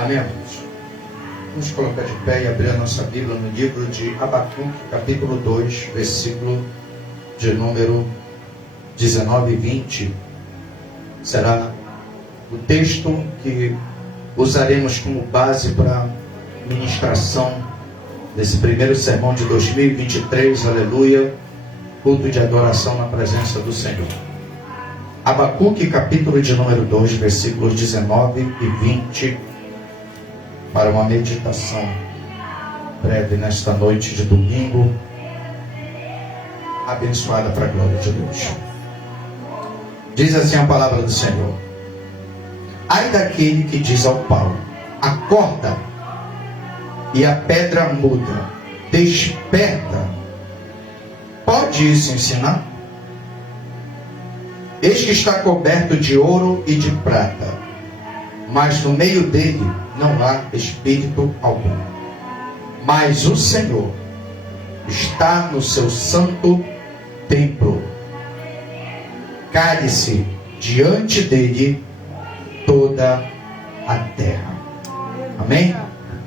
Amém, amados? Vamos colocar de pé e abrir a nossa Bíblia no livro de Abacuque, capítulo 2, versículo de número 19 e 20. Será o texto que usaremos como base para a ministração desse primeiro sermão de 2023, aleluia, culto de adoração na presença do Senhor. Abacuque, capítulo de número 2, versículos 19 e 20, para uma meditação breve nesta noite de domingo, abençoada para a glória de Deus. Diz assim a palavra do Senhor: ai daquele que diz ao pau, acorda, e a pedra muda, desperta. Pode isso ensinar? Eis que está coberto de ouro e de prata, mas no meio dele não há espírito algum. Mas o Senhor está no seu santo templo. Cale-se diante dele toda a terra. Amém?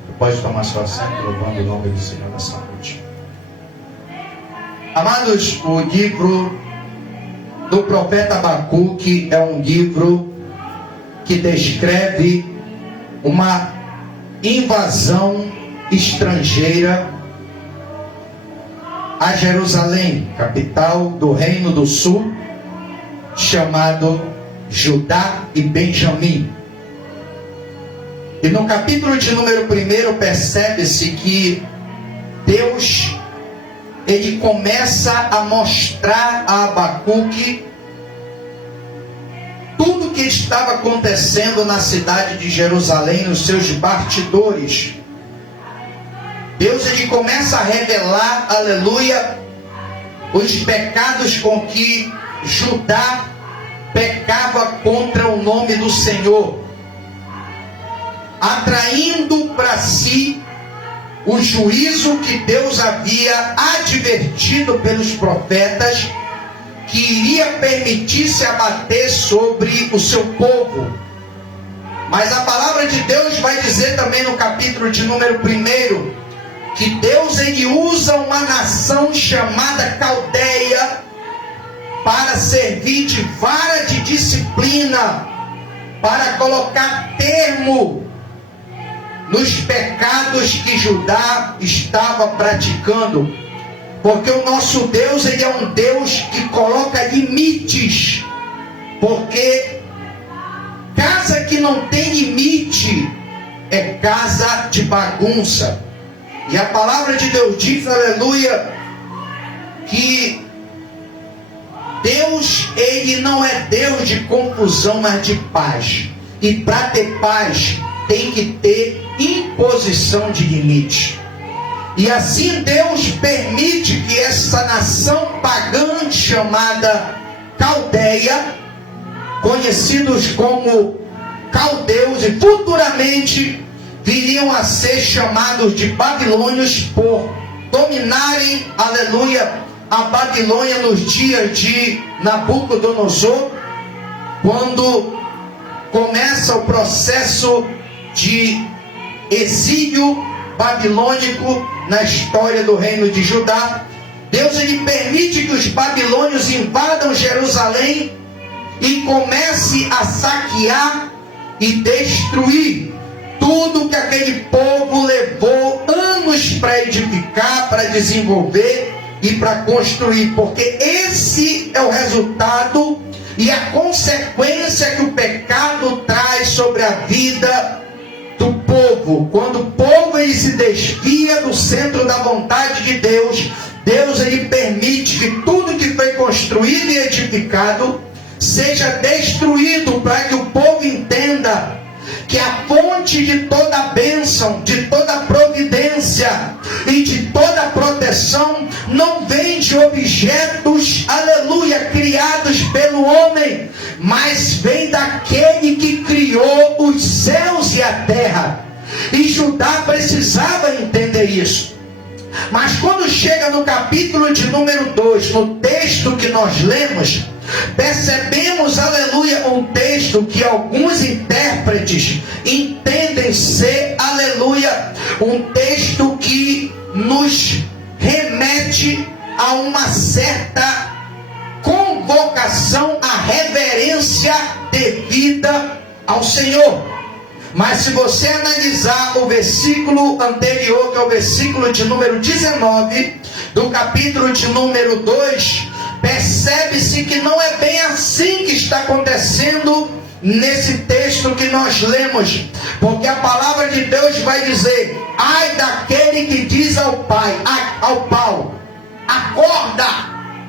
Você pode tomar seu assento louvando o nome do Senhor nessa noite. Amados, o livro do profeta Abacuque é um livro que descreve uma invasão estrangeira a Jerusalém, capital do Reino do Sul, chamado Judá e Benjamim. E no capítulo de número 1 percebe-se que Deus, ele começa a mostrar a Abacuque tudo o que estava acontecendo na cidade de Jerusalém, nos seus bastidores. Deus, ele começa a revelar, aleluia, os pecados com que Judá pecava contra o nome do Senhor, atraindo para si o juízo que Deus havia advertido pelos profetas, que iria permitir se abater sobre o seu povo. Mas a palavra de Deus vai dizer também no capítulo de número 1, que Deus, ele usa uma nação chamada Caldeia para servir de vara de disciplina, para colocar termo nos pecados que Judá estava praticando. Porque o nosso Deus, ele é um Deus que coloca limites. Porque casa que não tem limite é casa de bagunça. E a palavra de Deus diz, aleluia, que Deus, ele não é Deus de confusão, mas de paz. E para ter paz, tem que ter imposição de limite. E assim Deus permite que essa nação pagã chamada Caldeia, conhecidos como caldeus, e futuramente viriam a ser chamados de babilônios, por dominarem, aleluia, a Babilônia nos dias de Nabucodonosor, quando começa o processo de exílio babilônico na história do reino de Judá. Deus, ele permite que os babilônios invadam Jerusalém e comece a saquear e destruir tudo que aquele povo levou anos para edificar, para desenvolver e para construir, porque esse é o resultado e a consequência que o pecado traz sobre a vida do povo. Quando o povo, ele se desvia do centro da vontade de Deus, Deus, ele permite que tudo que foi construído e edificado seja destruído, para que o povo entenda que a fonte de toda bênção, de toda providência e de toda proteção não vem de objetos, aleluia, criados pelo homem, mas vem daquele que criou os céus e a terra. E Judá precisava entender isso. Mas quando chega no capítulo de número 2, no texto que nós lemos, percebemos, aleluia, um texto que alguns intérpretes entendem ser certa convocação à reverência devida ao Senhor. Mas se você analisar o versículo anterior, que é o versículo de número 19, do capítulo de número 2, percebe-se que não é bem assim que está acontecendo nesse texto que nós lemos. Porque a palavra de Deus vai dizer: ai daquele que diz ao pau, acorda,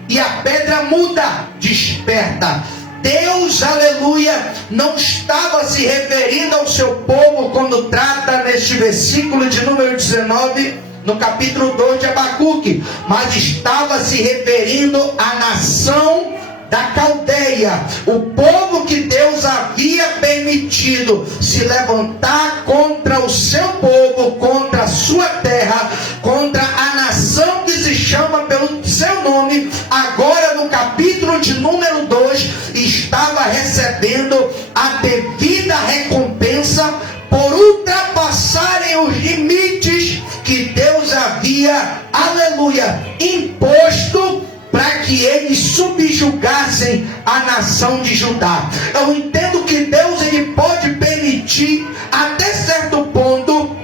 e a pedra muda, desperta. Deus, aleluia, não estava se referindo ao seu povo quando trata neste versículo de número 19, no capítulo 2 de Abacuque, mas estava se referindo à nação da Caldeia, o povo que Deus havia permitido se levantar contra o seu povo, contra a sua terra, contra a nação que se chama pelo seu nome. Agora no capítulo de número 2, estava recebendo a devida recompensa por ultrapassarem os limites que Deus havia, aleluia, imposto para que eles subjugassem a nação de Judá. Eu entendo que Deus ele pode permitir até certo ponto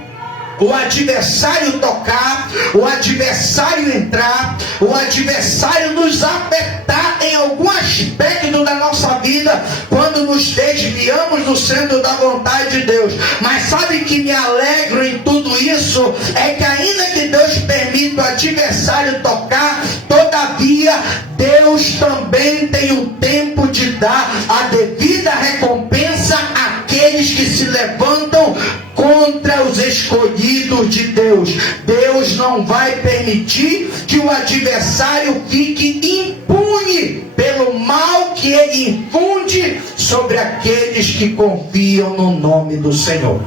o adversário tocar, o adversário entrar, o adversário nos afetar em algum aspecto da nossa vida, quando nos desviamos do centro da vontade de Deus. Mas sabe que me alegro em tudo isso? É que ainda que Deus permita o adversário tocar, todavia Deus também tem o tempo de dar a devida recompensa àqueles que se levantam contra os escolhidos de Deus. Deus não vai permitir que o adversário fique impune pelo mal que ele infunde sobre aqueles que confiam no nome do Senhor.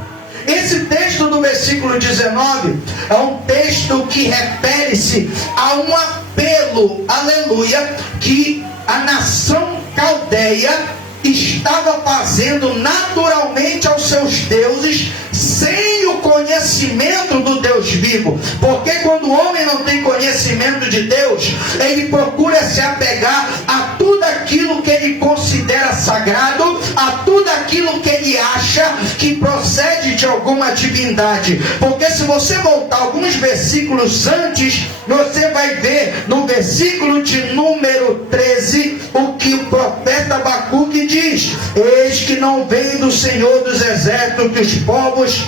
Esse texto do versículo 19 é um texto que refere-se a um apelo, aleluia, que a nação caldeia estava fazendo naturalmente aos seus deuses, sem o conhecimento do Deus vivo. Porque quando o homem não tem conhecimento de Deus, ele procura se apegar a tudo aquilo que ele considera sagrado, a tudo aquilo que ele acha que procede de alguma divindade. Porque se você voltar alguns versículos antes, você vai ver no versículo de número 13 o que o profeta Abacuque diz: eis que não vem do Senhor dos exércitos que os povos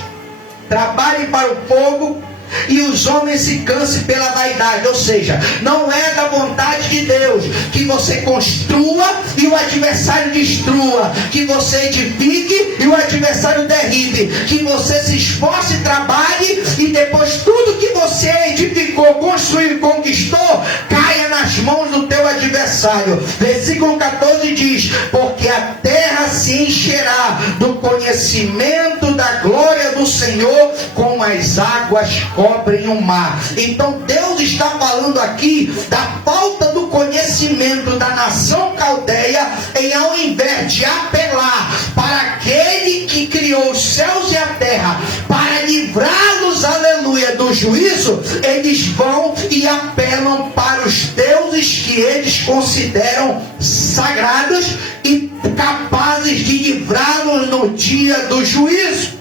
trabalhem para o fogo e os homens se cansem pela vaidade. Ou seja, não é da vontade de Deus que você construa e o adversário destrua, que você edifique e o adversário derribe, que você se esforce e trabalhe e depois tudo que você edificou, construiu e conquistou caia nas mãos do teu adversário. Versículo 14 diz: porque a terra se encherá do conhecimento da glória do Senhor, como as águas cobrem o mar. Então Deus está falando aqui da falta do conhecimento da nação caldeia, em ao invés de apelar para aquele que criou os céus e a terra para livrá-los, aleluia, do juízo, eles vão e apelam para os deuses que eles consideram sagrados e capazes de livrá-los no dia do juízo.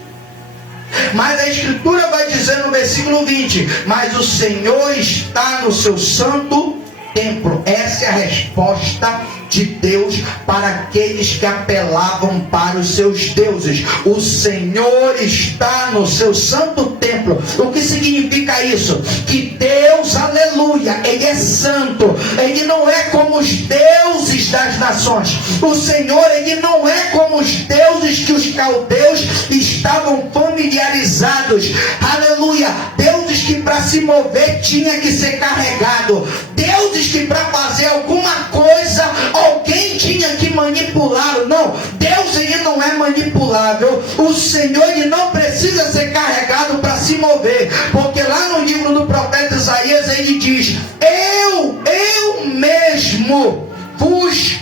Mas a Escritura vai dizer no versículo 20: mas o Senhor está no seu santo templo. Essa é a resposta de Deus para aqueles que apelavam para os seus deuses. O Senhor está no seu santo templo. O que significa isso? Que Deus, aleluia, Ele é santo. Ele não é como os deuses das nações. O Senhor, Ele não é como os deuses que os caldeus estavam familiarizados. Aleluia. Deuses que para se mover tinha que ser carregado. Deuses que para fazer alguma coisa alguém tinha que manipulá-lo. Não, Deus ele não é manipulável. O Senhor ele não precisa ser carregado para se mover, porque lá no livro do profeta Isaías ele diz: eu mesmo vos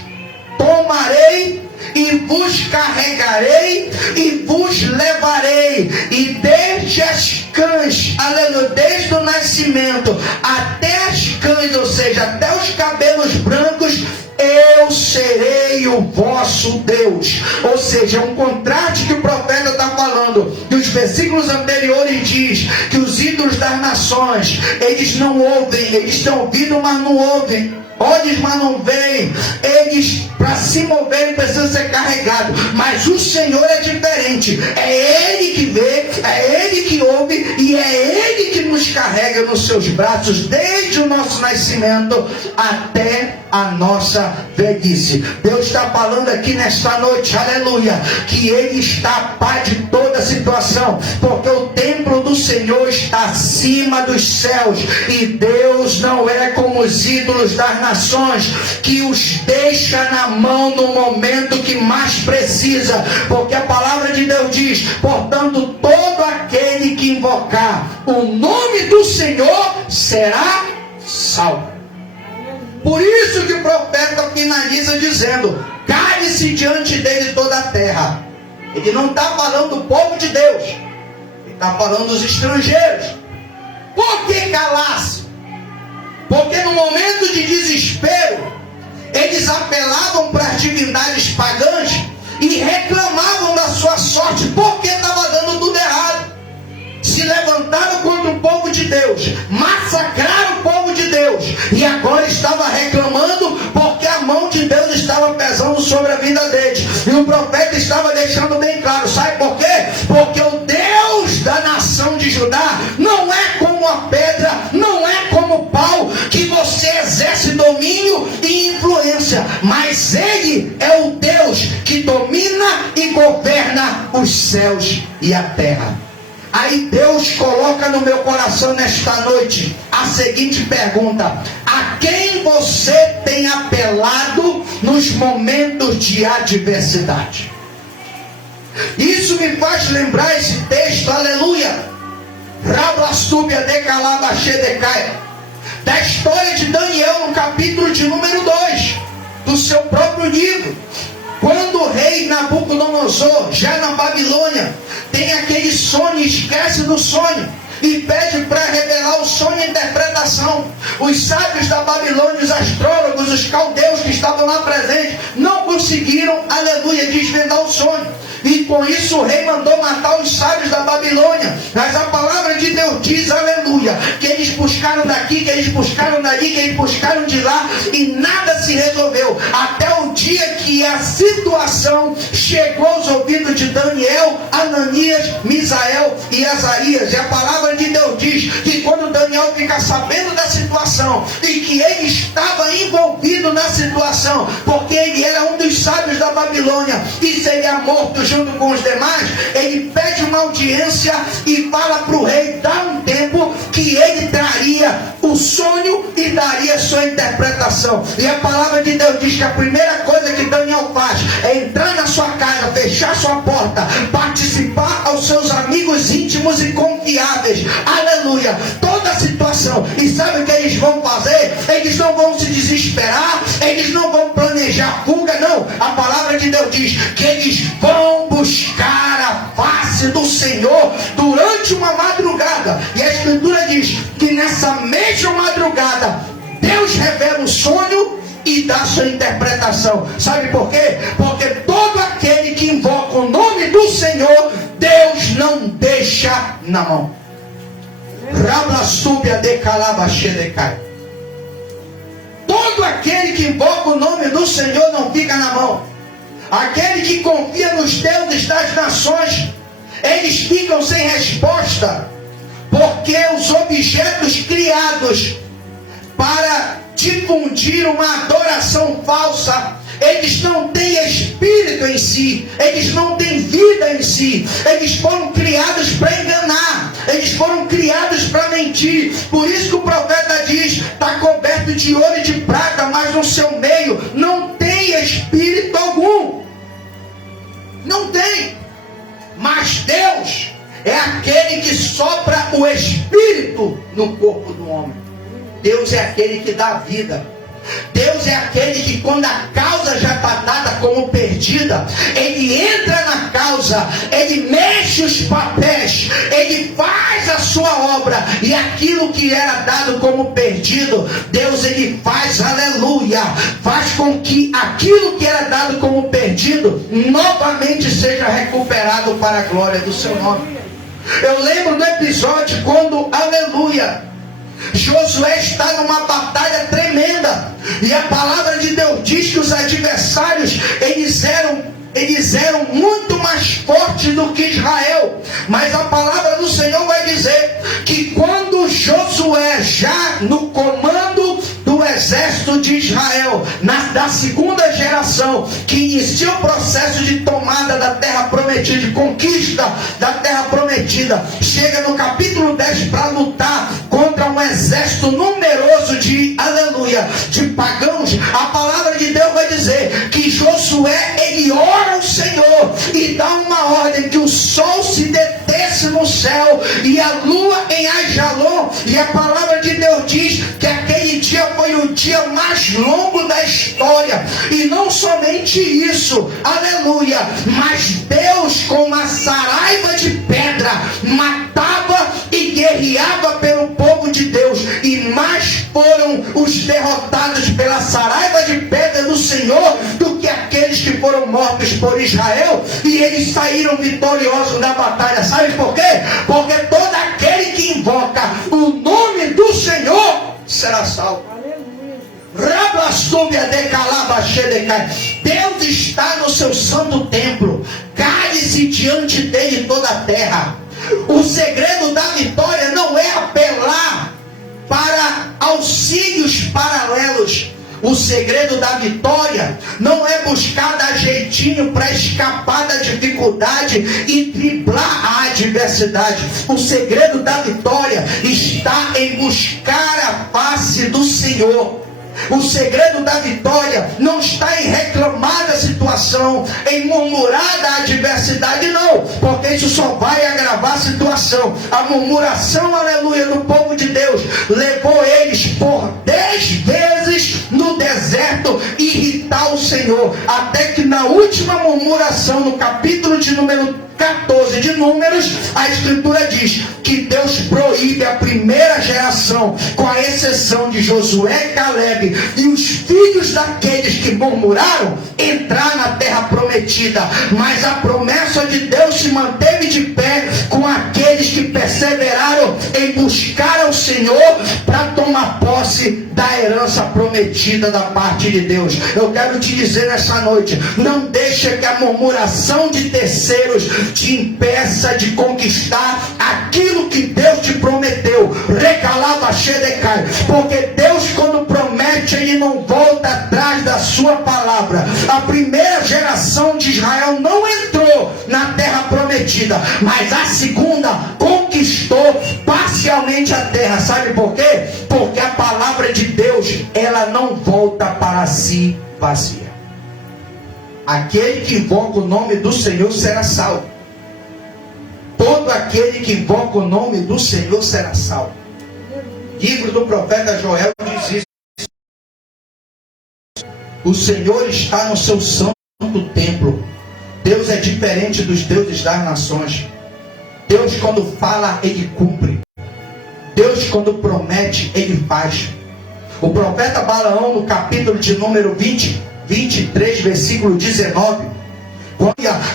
tomarei e vos carregarei e vos levarei, e desde as cães, aleluia, desde o nascimento até as cães, ou seja, até os cabelos brancos, eu serei o vosso Deus. Ou seja, é um contraste que o profeta está falando. E os versículos anteriores diz que os ídolos das nações, eles não ouvem, eles estão ouvindo, mas não ouvem. Olhos, mas não veem. Eles, para se moverem, precisam ser carregados. Mas o Senhor é diferente. É Ele que vê, é Ele que ouve, e é Ele que nos carrega nos seus braços, desde o nosso nascimento até a nossa velhice. Deus está falando aqui nesta noite, aleluia, que Ele está a par de toda a situação, porque o templo do Senhor está acima dos céus, e Deus não é como os ídolos das nações, que os deixa na mão no momento que mais precisa, porque a palavra de Deus diz: portanto, todo aquele que invocar o nome do Senhor será salvo. Por isso que o profeta finaliza dizendo: cale-se diante dele toda a terra. Ele não está falando do povo de Deus, ele está falando dos estrangeiros. Por que calar-se? Porque no momento de desespero, eles apelavam para as divindades pagãs e reclamavam da sua sorte, porque estava dando tudo errado. Se levantaram contra o povo de Deus, massacraram o povo de Deus, e agora estava reclamando porque a mão de Deus estava pesando sobre a vida deles. E o profeta estava deixando bem claro, sabe por quê? Porque o Deus da nação de Judá não é como a pedra, não é como o pau, que você exerce domínio e influência, mas Ele é o Deus que domina e governa os céus e a terra. Aí Deus coloca no meu coração nesta noite a seguinte pergunta: a quem você tem apelado nos momentos de adversidade? Isso me faz lembrar esse texto, aleluia, Rablastúbia de Calabaxedecaia, da história de Daniel no capítulo de número 2 do seu próprio livro. Quando o rei Nabucodonosor, já na Babilônia, tem aquele sonho, esquece do sonho e pede para revelar o sonho e a interpretação. Os sábios da Babilônia, os astrólogos, os caldeus que estavam lá presentes, não conseguiram, aleluia, desvendar o sonho. E com isso o rei mandou matar os sábios da Babilônia. Mas a palavra de Deus diz, aleluia, que eles buscaram daqui, que eles buscaram dali, que eles buscaram de lá, e nada se resolveu. Até o dia que a situação chegou aos ouvidos de Daniel, Ananias, Misael e Azarias. E a palavra de Deus diz que quando Daniel fica sabendo da situação, e que ele estava envolvido na situação, porque ele era um dos sábios da Babilônia, e seria morto junto com os demais, ele pede uma audiência e fala para o rei dar um tempo, que ele traria o sonho e daria sua interpretação. E a palavra de Deus diz que a primeira coisa que Daniel faz é entrar na sua casa, fechar sua porta, participar aos seus amigos íntimos e confiáveis, aleluia, toda a situação. E sabe o que eles vão fazer? Eles não vão se desesperar, eles não vão planejar fuga, não. A palavra de Deus diz que eles vão buscar a face do Senhor durante uma madrugada. E a Escritura diz que nessa mesma madrugada Deus revela o sonho e dá sua interpretação. Sabe por quê? Porque todo aquele que invoca o nome do Senhor, Deus não deixa na mão. Rablastúbia de Calabaxedecai. Todo aquele que invoca o nome do Senhor não fica na mão. Aquele que confia nos deuses das nações, eles ficam sem resposta, porque os objetos criados para difundir uma adoração falsa, eles não têm espírito em si, eles não têm vida em si, eles foram criados para enganar, eles foram criados para mentir. Por isso que o profeta diz: está coberto de ouro e de prata, mas no seu meio não tem espírito algum. Não tem. Mas Deus é aquele que sopra o espírito no corpo do homem. Deus é aquele que dá vida. Deus é aquele que, quando a causa já está dada como perdida, Ele entra na causa usa, Ele mexe os papéis, Ele faz a sua obra, e aquilo que era dado como perdido, Deus Ele faz, aleluia, faz com que aquilo que era dado como perdido, novamente seja recuperado para a glória do seu nome. Eu lembro do episódio quando, aleluia, Josué está numa batalha tremenda, e a palavra de Deus diz que os adversários, eles eram muito mais fortes do que Israel. Mas a palavra do Senhor vai dizer que quando Josué, já no comando do exército de Israel, da segunda geração, que inicia o processo de tomada da terra prometida, de conquista da terra prometida, chega no capítulo 10 para lutar contra um exército numeroso de, aleluia, de pagãos, a palavra de Deus vai dizer que Josué, ele ora ao Senhor e dá uma ordem que o sol se detesse no céu e a lua em Aijalon, e a palavra de Deus diz que aquele dia foi o dia mais longo da história. E não somente isso, aleluia, mas Deus com uma saraiva de pedra matava e guerreava pelo povo de Deus, e mais foram os derrotados pela saraiva de pedra do Senhor do que aqueles que foram mortos por Israel, e eles saíram vitoriosos da batalha. Sabe por quê? Porque todo aquele que invoca o nome do Senhor será salvo. Deus está no seu santo templo, cale-se diante dele toda a terra. O segredo da vitória não é apelar para auxílios paralelos. O segredo da vitória não é buscar dar jeitinho para escapar da dificuldade e driblar a adversidade. O segredo da vitória está em buscar a face do Senhor. O segredo da vitória não está em reclamar da situação, em murmurar da adversidade, não, porque isso só vai agravar a situação. A murmuração, aleluia, do povo de Deus levou eles por 10 vezes no deserto irritar o Senhor, até que na última murmuração, no capítulo de número 14 de Números, a Escritura diz que Deus proíbe a primeira geração, com a exceção de Josué e Caleb e os filhos daqueles que murmuraram, entrar na terra prometida. Mas a promessa de Deus se manteve de pé com aqueles que perseveraram em buscar ao Senhor para tomar posse da herança prometida da parte de Deus. Eu quero te dizer nessa noite, não deixe que a murmuração de terceiros te impeça de conquistar aquilo que Deus te prometeu. Recalava Shedecai, porque Deus, quando promete, Ele não volta atrás da sua palavra. A primeira geração de Israel não entrou na terra prometida, mas a segunda conquistou parcialmente a terra. Sabe por quê? Porque a palavra de Deus, ela não volta para si vazia. Aquele que invoca o nome do Senhor será salvo. Todo aquele que invoca o nome do Senhor será salvo. Livro do profeta Joel diz isso. O Senhor está no seu santo templo. Deus é diferente dos deuses das nações. Deus, quando fala, Ele cumpre. Deus, quando promete, Ele faz. O profeta Balaão, no capítulo de número 23, versículo 19,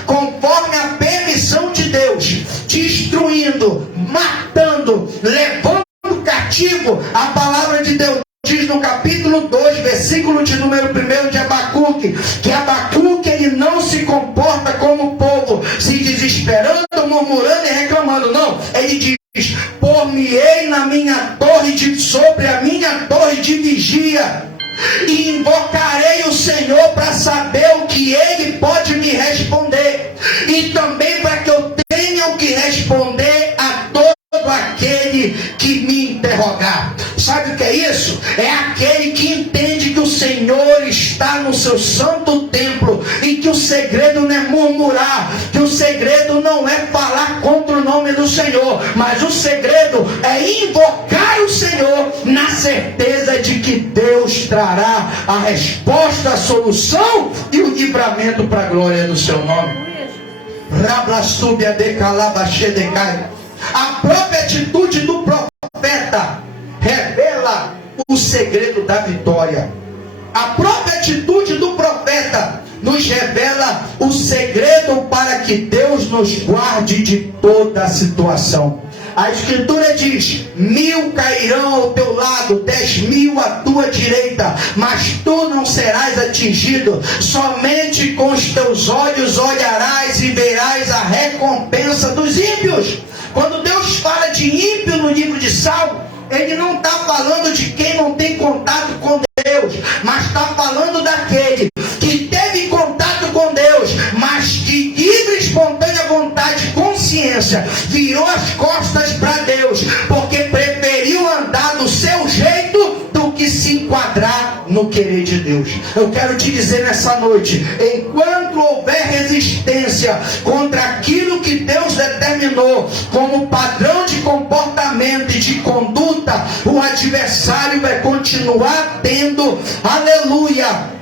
conforme a permissão de Deus, destruindo, matando, levando cativo, a palavra de Deus diz no capítulo 2, versículo de número 1 de Abacuque, que Abacuque, ele não se comporta como o povo, se desesperando, murmurando e reclamando. Não, ele diz: por-me-ei na minha torre, sobre a minha torre de vigia, e invocarei o Senhor para saber o que Ele pode me responder, e também para que eu tenha o que responder a todo aquele que me interrogar. Sabe o que é isso? É aquele que entende que o Senhor está no seu santo templo, e que o segredo não é murmurar, que o segredo não é falar contra o nome do Senhor, mas o segredo é invocar o Senhor na certeza de que Deus trará a resposta, a solução e o livramento para a glória do seu nome. A própria atitude do profeta revela o segredo da vitória. A própria atitude do profeta nos revela o segredo para que Deus nos guarde de toda a situação. A Escritura diz: 1000 cairão ao teu lado, 10.000 à tua direita, mas tu não serás atingido. Somente com os teus olhos olharás e verás a recompensa dos ímpios. Quando Deus fala de ímpio no livro de Salmo, Ele não está falando de quem não tem contato com Deus, mas está falando daquele que teve contato com Deus, mas de livre e espontânea vontade, consciência, virou as costas para Deus, porque preferiu andar do seu jeito do que se enquadrar no querer de Deus. Eu quero te dizer nessa noite: enquanto houver resistência contra aquilo que Deus determinou como padrão de comportamento e de conduta, o adversário vai continuar tendo, aleluia,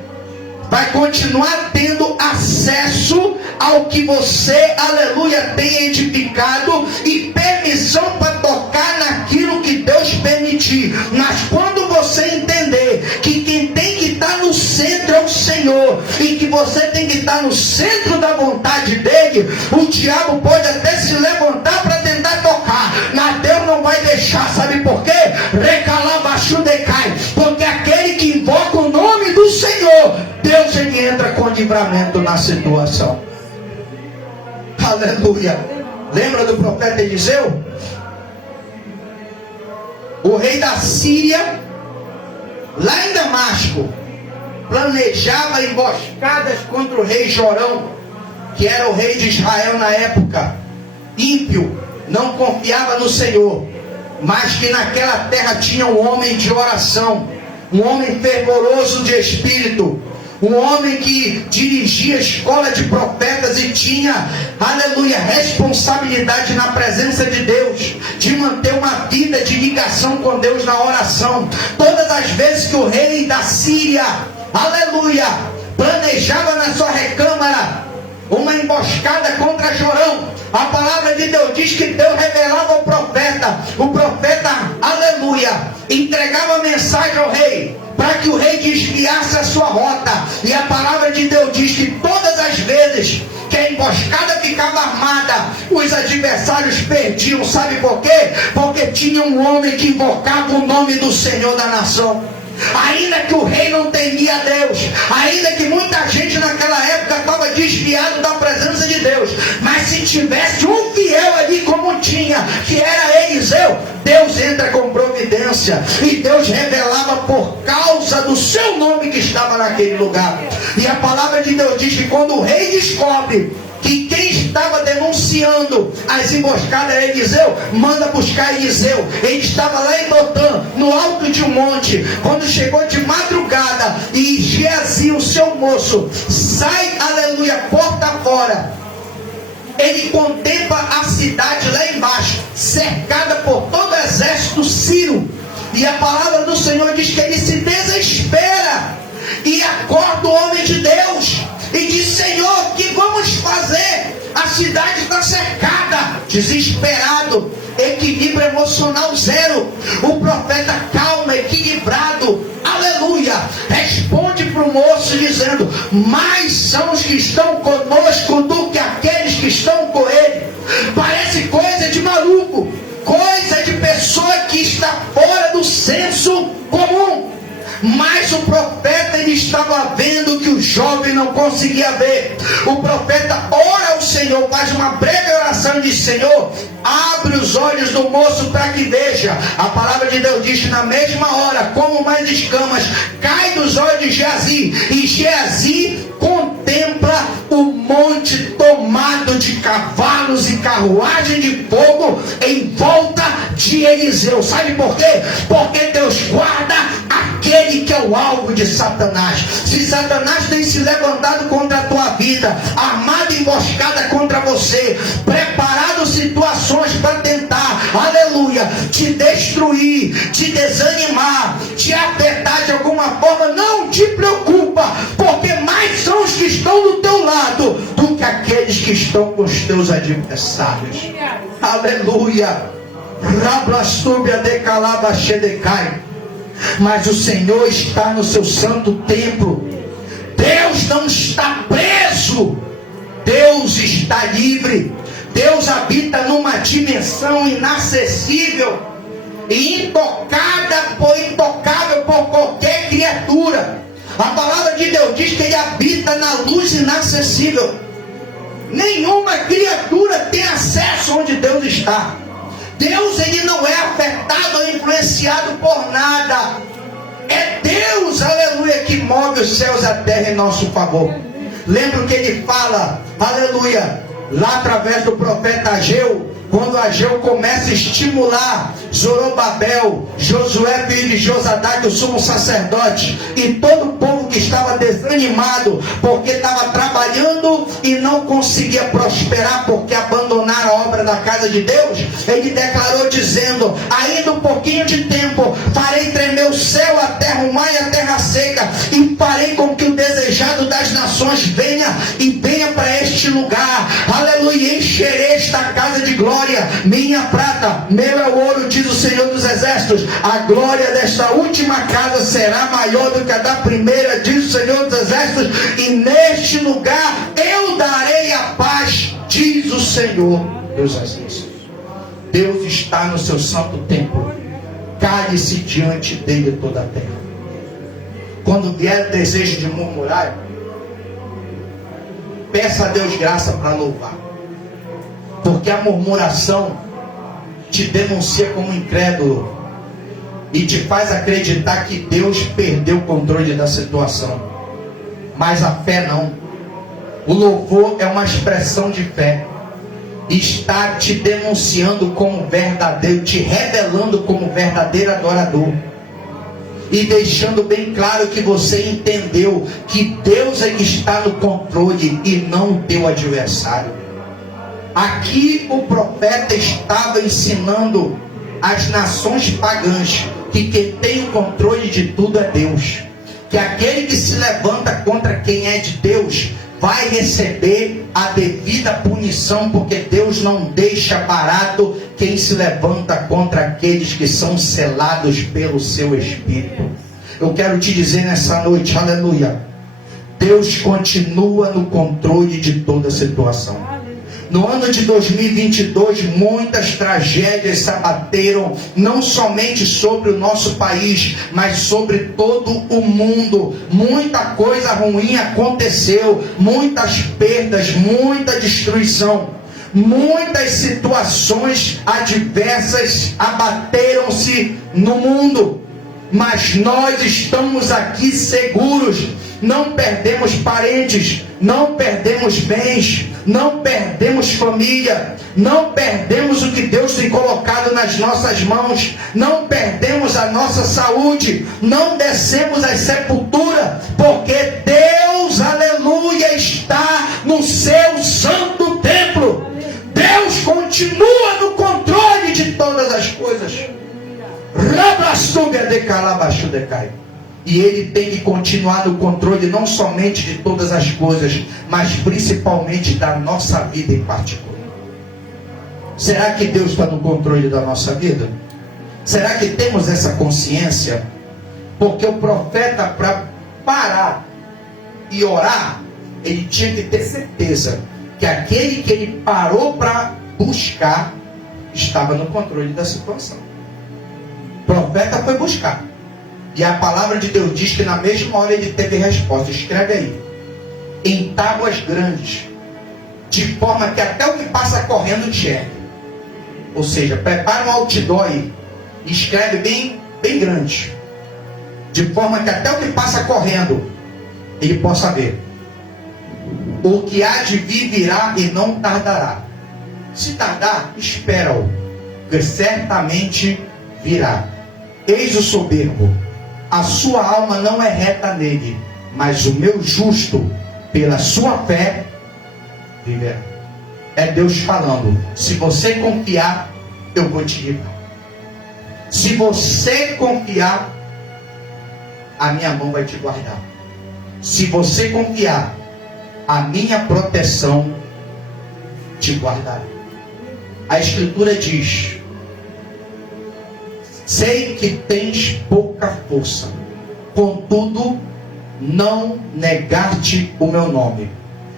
vai continuar tendo acesso ao que você, aleluia, tem edificado e permissão para tocar naquilo que Deus permitir. Mas quando você entender que quem tem que estar no centro é o Senhor, e que você tem que estar no centro da vontade dele, o diabo pode até se levantar para tentar tocar, mas Deus não vai deixar. Sabe por quê? Porque aquele que invoca o nome do Senhor, Deus, ele entra com livramento na situação. Aleluia. Lembra do profeta Eliseu? O rei da Síria, lá em Damasco, planejava emboscadas contra o rei Jorão, que era o rei de Israel na época. Ímpio, não confiava no Senhor, mas que naquela terra tinha um homem de oração, um homem fervoroso de espírito, um homem que dirigia a escola de profetas e tinha, aleluia, responsabilidade na presença de Deus, de manter uma vida de ligação com Deus na oração. Todas as vezes que o rei da Síria, aleluia, planejava na sua recâmara uma emboscada contra Jorão, a palavra de Deus diz que Deus revelava ao profeta. O profeta, aleluia, entregava a mensagem ao rei, para que o rei desviasse a sua rota. E a palavra de Deus diz que todas as vezes que a emboscada ficava armada, os adversários perdiam. Sabe por quê? Porque tinha um homem que invocava o nome do Senhor da nação. Ainda que o rei não temia a Deus, ainda que muita gente naquela época estava desviado da presença de Deus, mas se tivesse um fiel ali como tinha, que era Eliseu, Deus entra com providência, e Deus revelava por causa do seu nome que estava naquele lugar. E a palavra de Deus diz que quando o rei descobre que quem estava denunciando as emboscadas é Eliseu, manda buscar Eliseu. Ele estava lá em Dotã, no alto de um monte. Quando chegou de madrugada, e Geazi, o seu moço, sai, aleluia, porta fora, ele contempla a cidade lá embaixo, cercada por todo o exército sírio. E a palavra do Senhor diz que ele se desespera e acorda o homem de Deus e diz: Senhor, o que vamos fazer? A cidade está cercada. Desesperado, equilíbrio emocional zero. O profeta calmo, equilibrado, aleluia, responde para o moço dizendo: mais são os que estão conosco do que aqueles que estão com ele. Parece coisa de maluco, coisa de pessoa que está fora do senso comum. Mas o profeta, ele estava vendo que o jovem não conseguia ver. O profeta ora ao Senhor, faz uma breve oração e diz: Senhor, abre os olhos do moço para que veja. A palavra de Deus diz que na mesma hora, como mais escamas, cai dos olhos de Geazi, e Geazi contempla o monte tomado de cavalos e carruagem de fogo em volta de Eliseu. Sabe por quê? Porque Deus guarda aquele que é o alvo de Satanás. Se Satanás tem se levantado contra a tua vida, armado emboscada contra você, preparado situações para tentar aleluia, te destruir, te desanimar, te afetar de alguma forma, não te preocupa, porque mais são os que estão do teu lado do que aqueles que estão com os teus adversários. Aleluia. Rablastúbia de calabachedecai. Mas o Senhor está no seu santo templo. Deus não está preso, Deus está livre. Deus habita numa dimensão inacessível e intocável por qualquer criatura. A palavra de Deus diz que Ele habita na luz inacessível. Nenhuma criatura tem acesso onde Deus está. Deus, Ele não é afetado ou influenciado por nada. É Deus, aleluia, que move os céus e a terra em nosso favor. Lembra que Ele fala, aleluia, lá através do profeta Ageu, quando Ageu começa a estimular Zorobabel, Josué filho de Josadaque, o sumo sacerdote, e todo o povo que estava desanimado, porque estava trabalhando e não conseguia prosperar, porque abandonaram a obra da casa de Deus, ele declarou dizendo, ainda um pouquinho de tempo, farei tremer o céu, a terra, o mar e a terra seca, e farei com que o desejado das nações venha para este lugar, aleluia, encherei esta casa de glória, minha prata, meu é o ouro, diz o Senhor dos Exércitos, a glória desta última casa será maior do que a da primeira, diz o Senhor dos Exércitos, e neste lugar eu darei a paz, diz o Senhor dos Exércitos. Deus está no seu santo templo, cale-se diante dele toda a terra. Quando vier o desejo de murmurar, peça a Deus graça para louvar, porque a murmuração te denuncia como incrédulo e te faz acreditar que Deus perdeu o controle da situação. Mas a fé não. O louvor é uma expressão de fé. Está te denunciando como verdadeiro, te revelando como verdadeiro adorador. E deixando bem claro que você entendeu que Deus é que está no controle e não o teu adversário. Aqui o profeta estava ensinando as nações pagãs que quem tem o controle de tudo é Deus. Que aquele que se levanta contra quem é de Deus vai receber a devida punição, porque Deus não deixa barato quem se levanta contra aqueles que são selados pelo seu Espírito. Eu quero te dizer nessa noite, aleluia, Deus continua no controle de toda a situação. No ano de 2022, muitas tragédias se abateram, não somente sobre o nosso país, mas sobre todo o mundo. Muita coisa ruim aconteceu, muitas perdas, muita destruição. Muitas situações adversas abateram-se no mundo. Mas nós estamos aqui seguros. Não perdemos parentes, não perdemos bens, não perdemos família, não perdemos o que Deus tem colocado nas nossas mãos, não perdemos a nossa saúde, não descemos à sepultura, porque Deus, aleluia, está no seu santo templo. Deus continua no controle de todas as coisas. E Ele tem que continuar no controle não somente de todas as coisas, mas principalmente da nossa vida em particular. Será que Deus está no controle da nossa vida? Será que temos essa consciência? Porque o profeta, para parar e orar, ele tinha que ter certeza que aquele que ele parou para buscar estava no controle da situação. O profeta foi buscar. E a palavra de Deus diz que na mesma hora ele teve resposta. Escreve aí. Em tábuas grandes. De forma que até o que passa correndo enxergue. Ou seja, prepara um outdoor aí. E escreve bem grande. De forma que até o que passa correndo ele possa ver. O que há de vir virá e não tardará. Se tardar, espera-o. Porque certamente virá. Eis o soberbo. A sua alma não é reta nele, mas o meu justo, pela sua fé, viverá. É Deus falando. Se você confiar, eu vou te livrar. Se você confiar, a minha mão vai te guardar. Se você confiar, a minha proteção te guardará. A Escritura diz: sei que tens pouca força, contudo não negar-te o meu nome.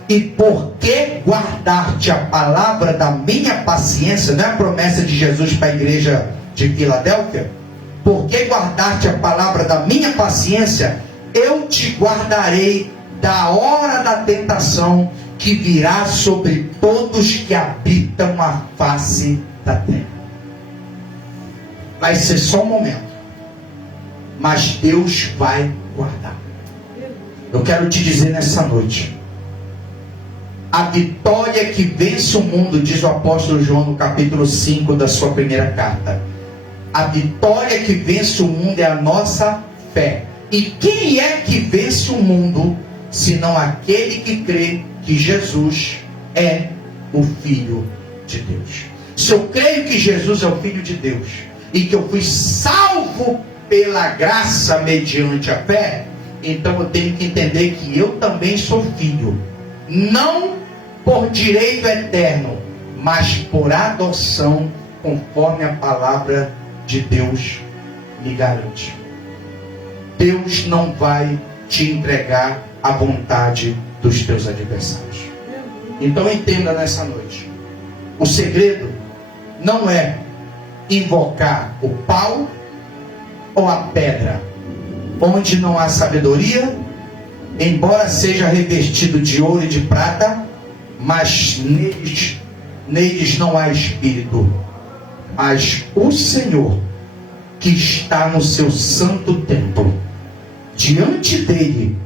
E porque guardar-te a palavra da minha paciência, não é a promessa de Jesus para a igreja de Filadélfia? Porque guardar-te a palavra da minha paciência, eu te guardarei da hora da tentação que virá sobre todos que habitam a face da terra. Vai ser só um momento, mas Deus vai guardar. Eu quero te dizer nessa noite: a vitória que vence o mundo, diz o apóstolo João no capítulo 5 da sua primeira carta, a vitória que vence o mundo é a nossa fé. E quem é que vence o mundo, senão aquele que crê que Jesus é o Filho de Deus? Se eu creio que Jesus é o Filho de Deus, e que eu fui salvo pela graça mediante a fé, então eu tenho que entender que eu também sou filho, não por direito eterno, mas por adoção, conforme a palavra de Deus me garante. Deus não vai te entregar à vontade dos teus adversários. Então entenda nessa noite: o segredo não é invocar o pau ou a pedra. Onde não há sabedoria, embora seja revestido de ouro e de prata, mas neles não há espírito. Mas o Senhor, que está no seu santo templo, diante dele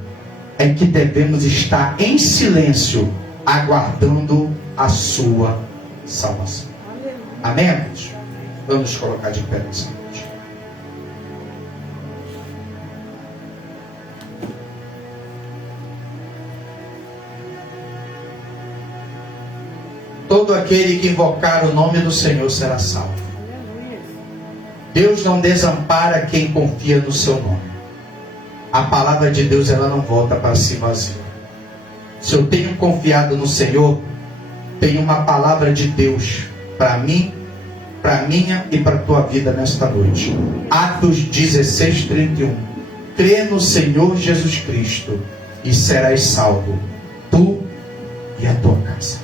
é que devemos estar em silêncio, aguardando a sua salvação. Amém, amados? Vamos colocar de pé nessa noite. Todo aquele que invocar o nome do Senhor será salvo. Deus não desampara quem confia no seu nome. A palavra de Deus, ela não volta para si vazia. Se eu tenho confiado no Senhor, tenho uma palavra de Deus para mim, para minha e para a tua vida nesta noite. Atos 16:31. Crê no Senhor Jesus Cristo e serás salvo, tu e a tua casa.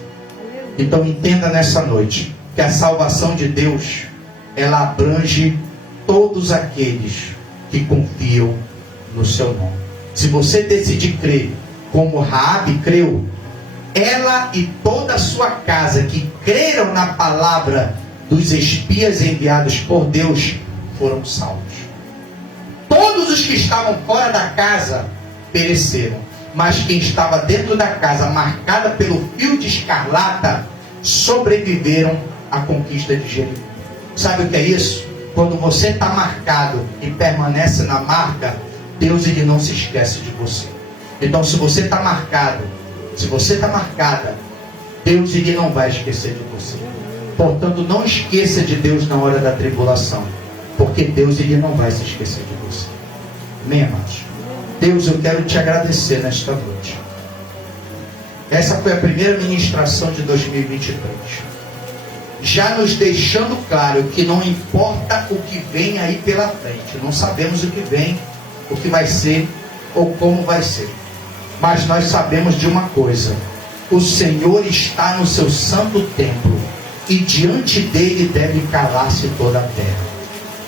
Então entenda nessa noite que a salvação de Deus, ela abrange todos aqueles que confiam no seu nome. Se você decidir crer como Raabe creu, ela e toda a sua casa que creram na palavra dos espias enviados por Deus foram salvos. Todos os que estavam fora da casa pereceram, mas quem estava dentro da casa, marcada pelo fio de escarlata, sobreviveram à conquista de Jericó. Sabe o que é isso? Quando você está marcado e permanece na marca, Deus, ele não se esquece de você. Então, se você está marcado, se você está marcada, Deus, ele não vai esquecer de você. Portanto, não esqueça de Deus na hora da tribulação, porque Deus, ele não vai se esquecer de você. Amém, amados? Deus, eu quero te agradecer nesta noite. Essa foi a primeira ministração de 2023. Já nos deixando claro que não importa o que vem aí pela frente. Não sabemos o que vem, o que vai ser ou como vai ser. Mas nós sabemos de uma coisa: o Senhor está no seu santo templo e diante dele deve calar-se toda a terra.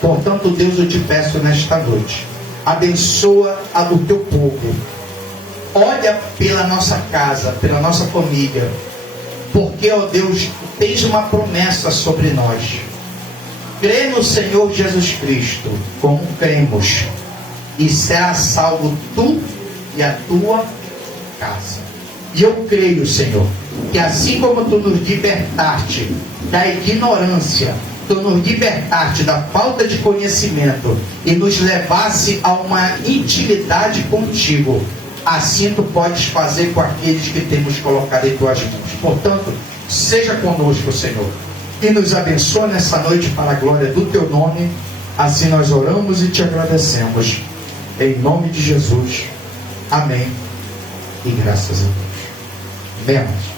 Portanto, Deus, eu te peço nesta noite, abençoa o teu povo. Olha pela nossa casa, pela nossa família, porque, ó Deus, tens uma promessa sobre nós. Crê no Senhor Jesus Cristo, como cremos, e será salvo tu e a tua casa. E eu creio, Senhor, que assim como tu nos libertaste da ignorância, tu nos libertaste da falta de conhecimento e nos levasse a uma intimidade contigo, assim tu podes fazer com aqueles que temos colocado em tuas mãos. Portanto, seja conosco, Senhor. e nos abençoa nessa noite para a glória do teu nome. Assim nós oramos e te agradecemos. Em nome de Jesus. Amém. E graças a Deus. Amém.